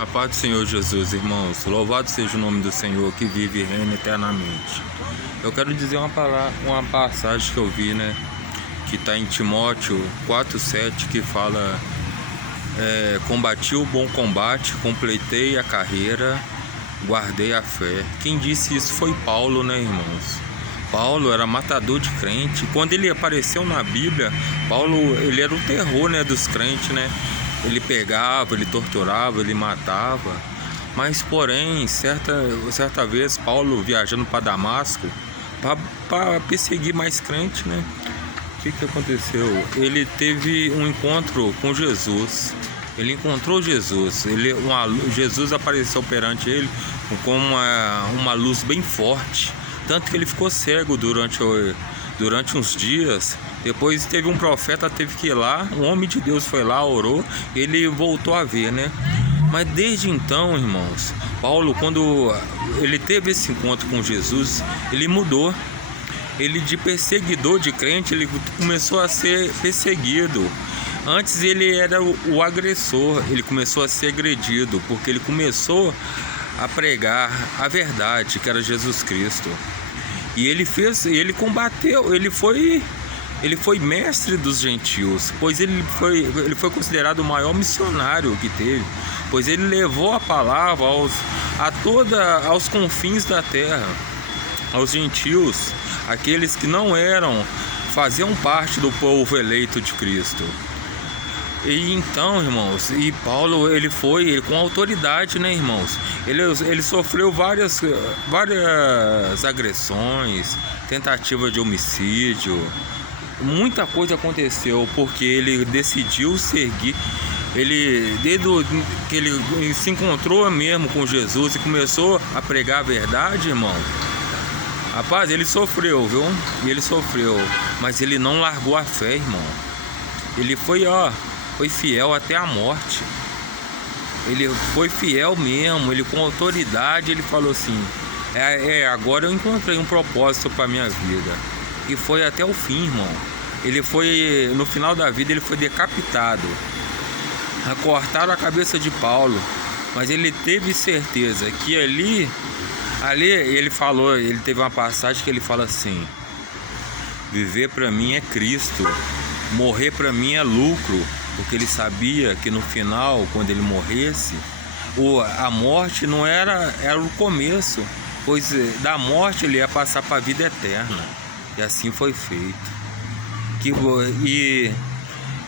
A paz do Senhor Jesus, irmãos. Louvado seja o nome do Senhor que vive e reina eternamente. Eu quero dizer uma passagem que eu vi, que está em Timóteo 4,7, que fala: combati o bom combate, completei a carreira, guardei a fé. Quem disse isso foi Paulo, irmãos? Paulo era matador de crente. Quando ele apareceu na Bíblia, Paulo, ele era o terror, dos crentes, Ele pegava, ele torturava, ele matava. Mas porém, certa vez, Paulo viajando para Damasco, para perseguir mais crente, O que aconteceu? Ele teve um encontro com Jesus. Ele encontrou Jesus. Jesus apareceu perante ele com uma luz bem forte. Tanto que ele ficou cego durante uns dias. Depois teve um profeta, teve que ir lá, um homem de Deus foi lá, orou, e ele voltou a ver, Mas desde então, irmãos, Paulo, quando ele teve esse encontro com Jesus, ele mudou. Ele, de perseguidor de crente, ele começou a ser perseguido. Antes ele era o agressor, ele começou a ser agredido, porque ele começou a pregar a verdade, que era Jesus Cristo. E ele combateu, ele foi mestre dos gentios, pois ele foi considerado o maior missionário que teve, pois ele levou a palavra aos confins da terra, aos gentios, aqueles que não faziam parte do povo eleito de Cristo. E então, irmãos, Paulo, ele com autoridade, irmãos, ele sofreu várias agressões, tentativa de homicídio, muita coisa aconteceu, porque ele decidiu seguir. Desde que ele se encontrou mesmo com Jesus e começou a pregar a verdade, irmão, rapaz, ele sofreu, viu? Ele sofreu, mas ele não largou a fé, irmão. Ele foi fiel até a morte. Ele foi fiel mesmo, ele com autoridade, ele falou assim: agora eu encontrei um propósito para minha vida. E foi até o fim, irmão. No final da vida, ele foi decapitado. Cortaram a cabeça de Paulo, mas ele teve certeza que ali ele teve uma passagem que ele fala assim: viver para mim é Cristo, morrer para mim é lucro. Porque ele sabia que no final, quando ele morresse, a morte não era o começo, pois da morte ele ia passar para a vida eterna. E assim foi feito. E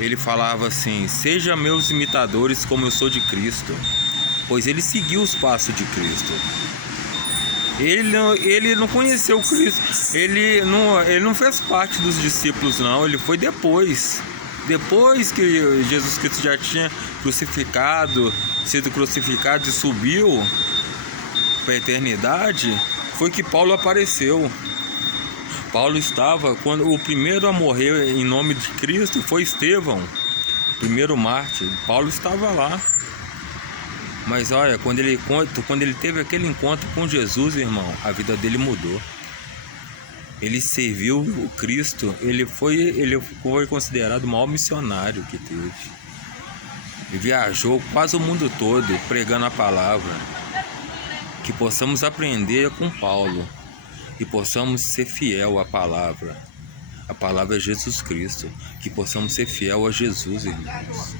ele falava assim: seja meus imitadores como eu sou de Cristo, pois ele seguiu os passos de Cristo. Ele não conheceu Cristo, ele não fez parte dos discípulos, não. Ele foi depois que Jesus Cristo já tinha sido crucificado e subiu para a eternidade, foi que Paulo apareceu. Paulo estava, quando o primeiro a morrer em nome de Cristo foi Estevão, o primeiro mártir. Paulo estava lá. Mas olha, quando ele teve aquele encontro com Jesus, irmão, a vida dele mudou. Ele serviu o Cristo, ele foi considerado o maior missionário que teve. Ele viajou quase o mundo todo pregando a palavra. Que possamos aprender com Paulo e possamos ser fiel à palavra. A palavra é Jesus Cristo. Que possamos ser fiel a Jesus, irmãos.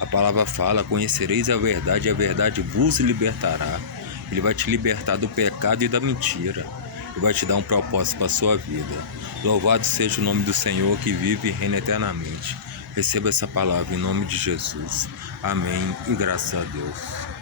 A palavra fala: conhecereis a verdade e a verdade vos libertará. Ele vai te libertar do pecado e da mentira. E vai te dar um propósito para a sua vida. Louvado seja o nome do Senhor que vive e reina eternamente. Receba essa palavra em nome de Jesus. Amém e graças a Deus.